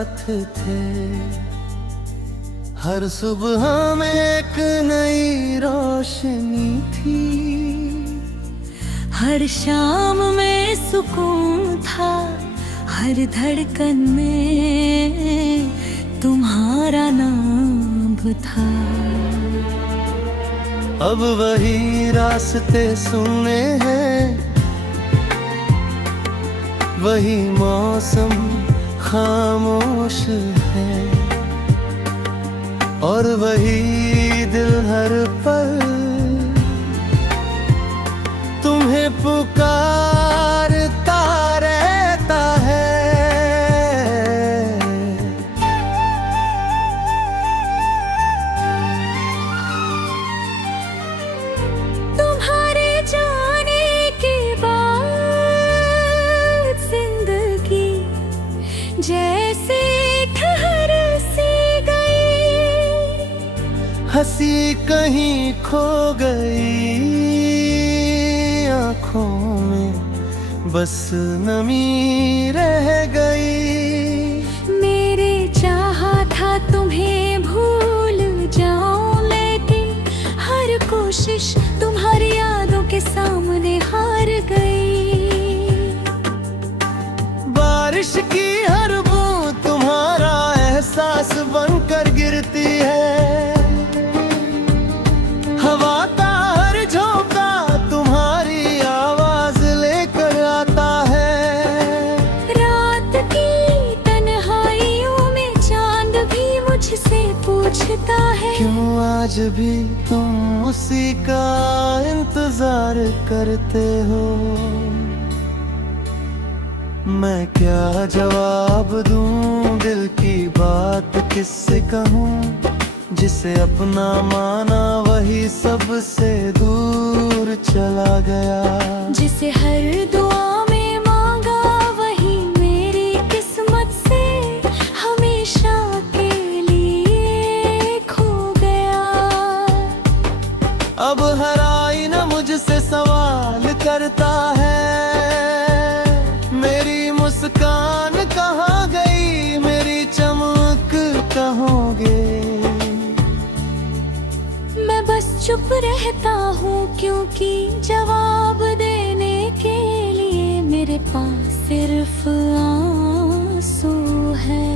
साथ थे। हर सुबह में एक नई रोशनी थी, हर शाम में सुकून था, हर धड़कन में तुम्हारा नाम था। अब वही रास्ते सुने हैं, वही मौसम खामोश है, और वही दिल हर पल तुम्हें पुकारता रहता है। तुम्हारे जाने के बाद जिंदगी जैसे ठहर सी गई, हंसी कहीं खो गई, आँखों में बस नमी रह गई। मेरे चाहा था तुम्हें भूल जाऊं, लेकिन हर कोशिश तुम्हारी यादों के सामने हार गई। बारिश की हर बूंद तुम्हारा एहसास बनकर गिरती है, हवा का हर झोंका तुम्हारी आवाज लेकर आता है। रात की तन्हाइयों में चांद भी मुझसे पूछता है, क्यों आज भी तुम उसी का इंतजार करते हो। मैं क्या जवाब दूं, दिल की बात किससे कहूं, जिसे अपना माना वही सबसे दूर चला गया। जिसे हर दुआ में मांगा वही मेरी किस्मत से हमेशा के लिए खो गया। अब हर आईना मुझसे सवाल करता है, मेरी मुस्कान कहाँ गई, मेरी चमक कहोगे। मैं बस चुप रहता हूँ, क्योंकि जवाब देने के लिए मेरे पास सिर्फ आंसू है।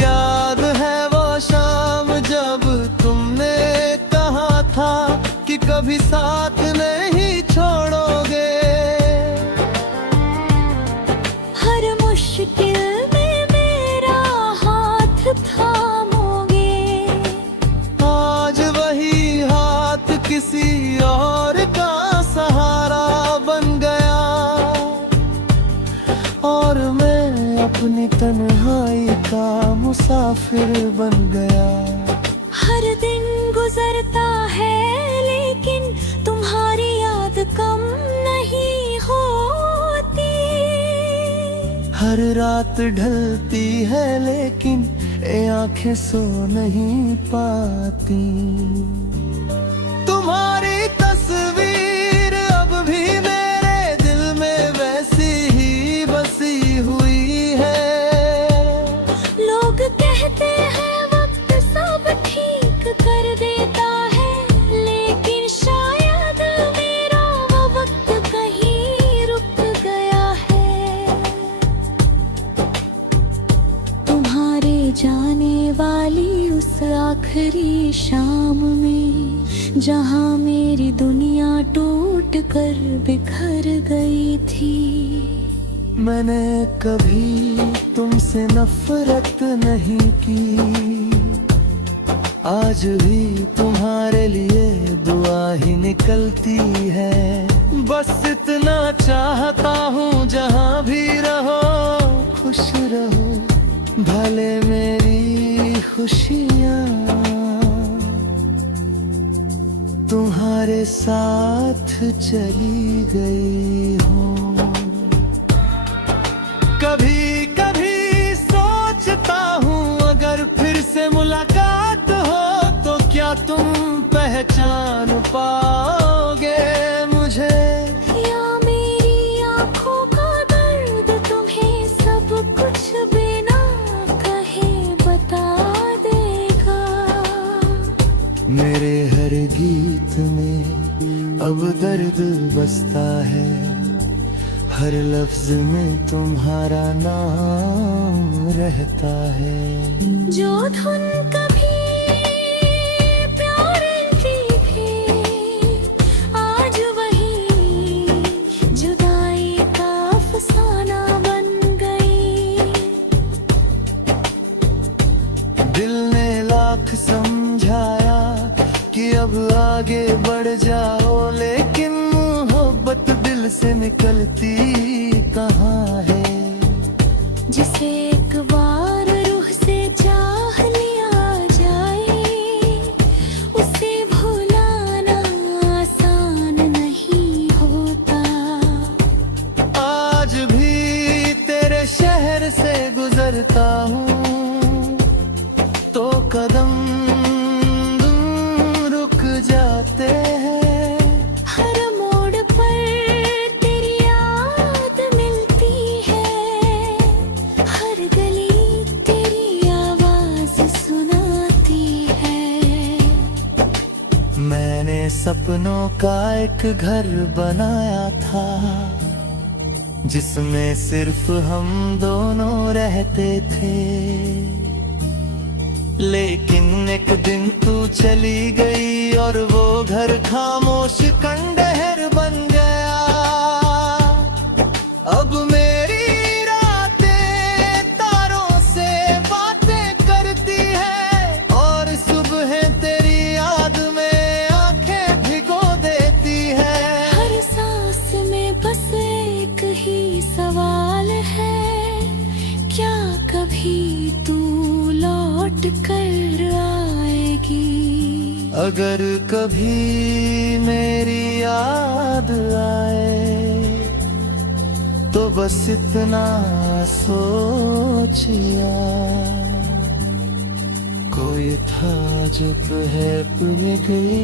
याद है वो शाम जब तुमने कहा था कि कभी साथ नहीं छोड़ोगे। हर मुश्किल में मेरा हाथ थामोगे। आज वही हाथ किसी और का सहारा बन गया, और मैं अपनी तन्हाई का मुसाफिर बन गया। हर दिन गुजरता है, लेकिन तुम्हारी याद कम नहीं होती। हर रात ढलती है, लेकिन ये आंखें सो नहीं पाती। तुम्हारी तस्वीर अब भी मेरे दिल में वैसी ही बसी हुई है। लोग कहते हैं वक्त सब ठीक कर देता है, लेकिन शायद मेरा वो वक्त कहीं रुक गया है। तुम्हारे जाने वाली उस आखिरी शाम में, जहां मेरी दुनिया टूट कर बिखर गई थी। मैंने कभी तुमसे नफरत नहीं की, आज भी तुम्हारे लिए दुआ ही निकलती है। बस इतना चाहता हूँ, जहाँ भी रहो खुश रहो, भले मेरी खुशियाँ तुम्हारे साथ चली गई हो। कभी कभी सोचता हूँ, अगर फिर से मुलाकात हो तो क्या तुम पहचान पाओगे मुझे। या मेरी आँखों का दर्द तुम्हें सब कुछ हर गीत में अब दर्द बसता है, हर लफ्ज में तुम्हारा नाम रहता है। जो धुन कभी प्यार की थी, आज वही जुदाई का अफसाना बन गई। दिल ने लाख समझाया कि अब आगे बढ़ जाओ, लेकिन मोहब्बत दिल से निकलती कहाँ है। जिसे एक बार रूह से चाह लिया जाए, उसे भुलाना आसान नहीं होता। आज भी तेरे शहर से गुजरता हूँ तो कदम रुक जाते हैं। हर मोड़ पर तेरी याद मिलती है, हर गली तेरी आवाज सुनाती है। मैंने सपनों का एक घर बनाया था, जिसमें सिर्फ हम दोनों रहते थे। लेकिन एक दिन तू चली गई और वो घर खामोश खंडहर बन गया। अब मेरी रातें तारों से बातें करती है, और सुबह तेरी याद में आंखें भिगो देती है। हर सांस में बस एक ही सवाल है, क्या कभी तू लौट कर आएगी? अगर कभी मेरी याद आए तो बस इतना सोचिया, कोई था जब है भूल गई।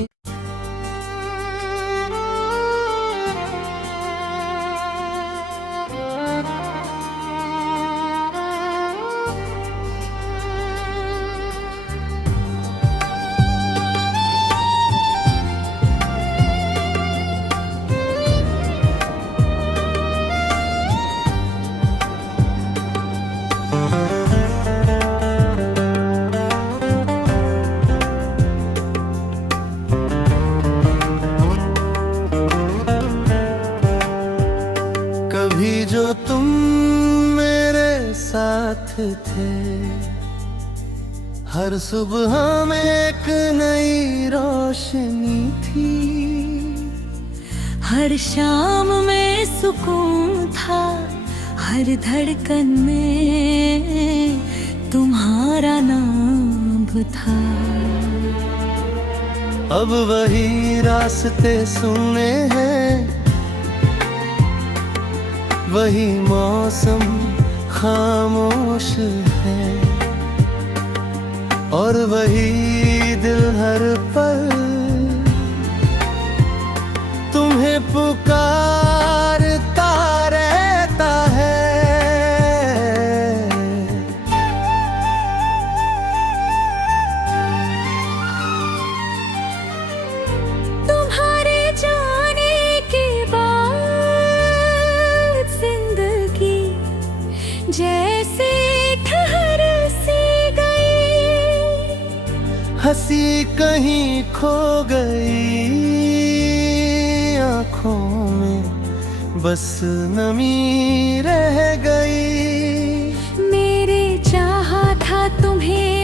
कभी जो तुम मेरे साथ थे, हर सुबह में एक नई रोशनी थी। हर शाम में सुकून था, हर धड़कन में तुम्हारा नाम था। अब वही रास्ते सुनने हैं, वही मौसम खामोश है, और वही दिल हर पल तुम्हें पुकारता रहता है। तुम्हारे जाने के बाद जिंदगी जैसे ठहर सी गई। हंसी कहीं खो गई, आँखों में बस नमी रह गई। मेरे चाहा था तुम्हें